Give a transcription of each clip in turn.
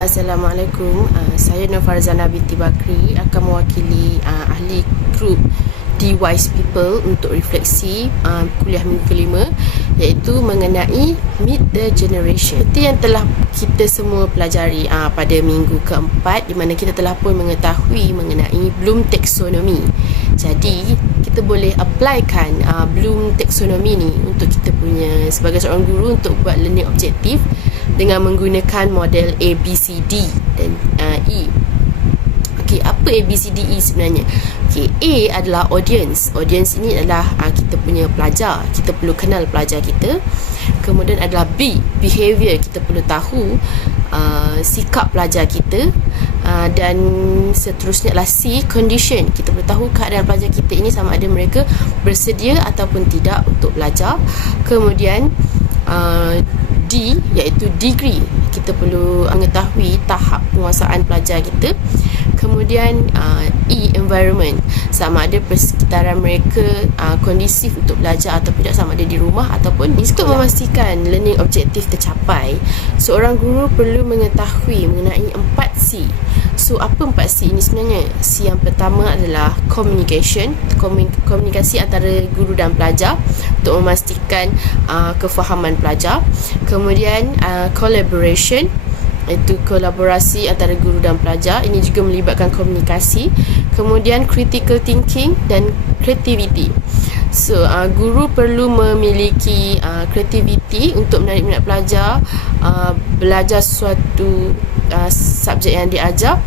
Assalamualaikum, saya Nur Farzana binti Bakri akan mewakili ahli grup The Wise People untuk refleksi kuliah minggu kelima, iaitu mengenai Meet the Generation. Seperti yang telah kita semua pelajari pada minggu keempat, di mana kita telah pun mengetahui mengenai Bloom Taxonomy. Jadi kita boleh applykan Bloom Taxonomy ni untuk kita punya sebagai seorang guru untuk buat learning objektif dengan menggunakan model ABCD dan E. Okey, apa ABCDE sebenarnya? Okey, A adalah audience. Audience ini adalah kita punya pelajar. Kita perlu kenal pelajar kita. Kemudian adalah B, behavior. Kita perlu tahu sikap pelajar kita. Dan seterusnya adalah C, condition. Kita perlu tahu keadaan pelajar kita ini sama ada mereka bersedia ataupun tidak untuk belajar. Kemudian D, iaitu degree. Kita perlu mengetahui tahap penguasaan pelajar kita. Kemudian E, environment. Sama ada persekitaran mereka kondisif untuk belajar atau tidak, sama ada di rumah ataupun di sekolah. Untuk memastikan learning objektif tercapai, seorang guru perlu mengetahui mengenai 4C. So, apa 4C ini sebenarnya? C yang pertama adalah communication. Komunikasi antara guru dan pelajar untuk memastikan kefahaman pelajar. Kemudian collaboration, iaitu kolaborasi antara guru dan pelajar. Ini juga melibatkan komunikasi. Kemudian critical thinking dan creativity. So, guru perlu memiliki creativity untuk menarik minat pelajar, belajar suatu subjek yang diajar,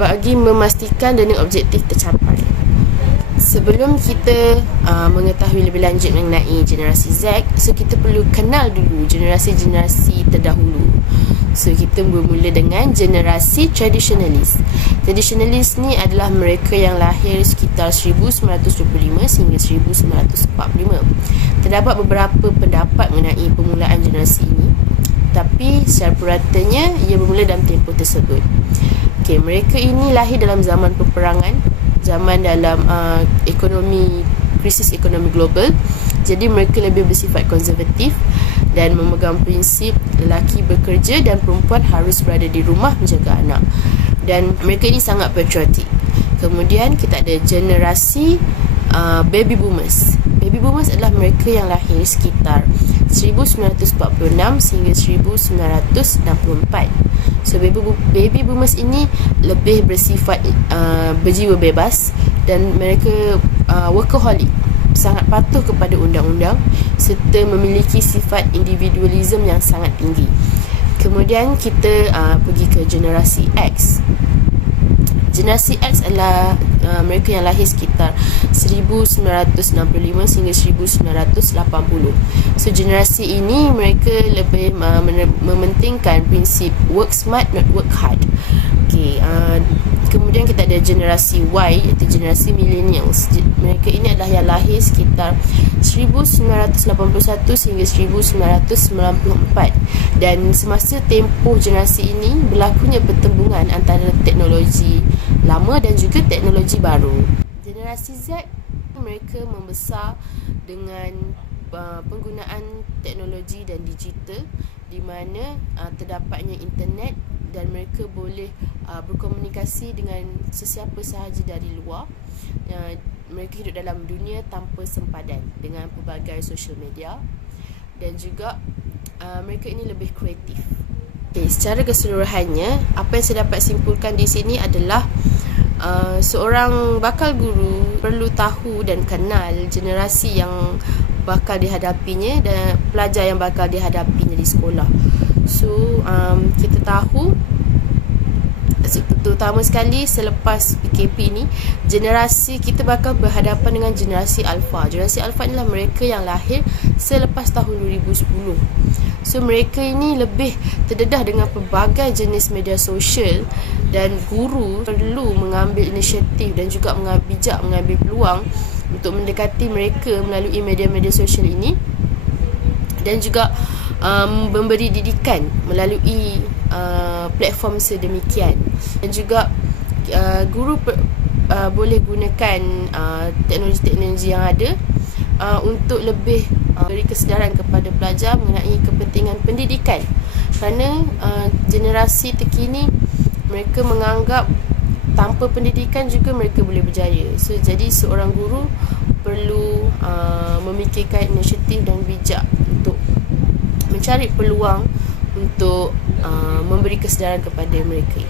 bagi memastikan learning objektif tercapai. Sebelum kita mengetahui lebih lanjut mengenai generasi Z, so kita perlu kenal dulu generasi-generasi terdahulu. So, kita bermula dengan generasi traditionalist. Traditionalist ni adalah mereka yang lahir sekitar 1925 sehingga 1945. Terdapat beberapa pendapat mengenai permulaan generasi ini, tapi secara puratanya ia bermula dalam tempoh tersebut. Okay, mereka ini lahir dalam zaman peperangan, zaman dalam krisis ekonomi global. Jadi mereka lebih bersifat konservatif dan memegang prinsip lelaki bekerja dan perempuan harus berada di rumah menjaga anak. Dan mereka ini sangat patriotik. Kemudian kita ada generasi baby boomers. Baby boomers adalah mereka yang lahir sekitar 1946 sehingga 1964. So, baby boomers ini lebih bersifat berjiwa bebas dan mereka workaholic, sangat patuh kepada undang-undang serta memiliki sifat individualism yang sangat tinggi. Kemudian kita pergi ke generasi X. Generasi X adalah mereka yang lahir sekitar 1965 hingga 1980. So, generasi ini mereka lebih mementingkan prinsip work smart not work hard. Okay, kemudian kita ada generasi Y, iaitu generasi millennials. Mereka ini adalah yang lahir sekitar 1981 hingga 1994. Dan semasa tempoh generasi ini berlakunya pertembungan antara teknologi lama dan juga teknologi baru. Generasi Z, mereka membesar dengan penggunaan teknologi dan digital, di mana terdapatnya internet dan mereka boleh berkomunikasi dengan sesiapa sahaja dari luar. Mereka hidup dalam dunia tanpa sempadan dengan pelbagai social media, dan juga mereka ini lebih kreatif. Okay, secara keseluruhannya, apa yang saya dapat simpulkan di sini adalah seorang bakal guru perlu tahu dan kenal generasi yang bakal dihadapinya dan pelajar yang bakal dihadapinya di sekolah. So, kita tahu terutama sekali selepas PKP ni, generasi kita bakal berhadapan dengan generasi Alpha. Generasi Alpha inilah mereka yang lahir selepas tahun 2010. So, mereka ini lebih terdedah dengan pelbagai jenis media sosial, dan guru perlu mengambil inisiatif dan juga mengambil peluang untuk mendekati mereka melalui media-media sosial ini, dan juga memberi didikan melalui platform sedemikian. Dan juga guru boleh gunakan teknologi-teknologi yang ada untuk lebih beri kesedaran kepada pelajar mengenai kepentingan pendidikan kerana generasi terkini mereka menganggap tanpa pendidikan juga mereka boleh berjaya. So jadi seorang guru perlu memikirkan inisiatif dan bijak untuk mencari peluang untuk memberi kesedaran kepada mereka.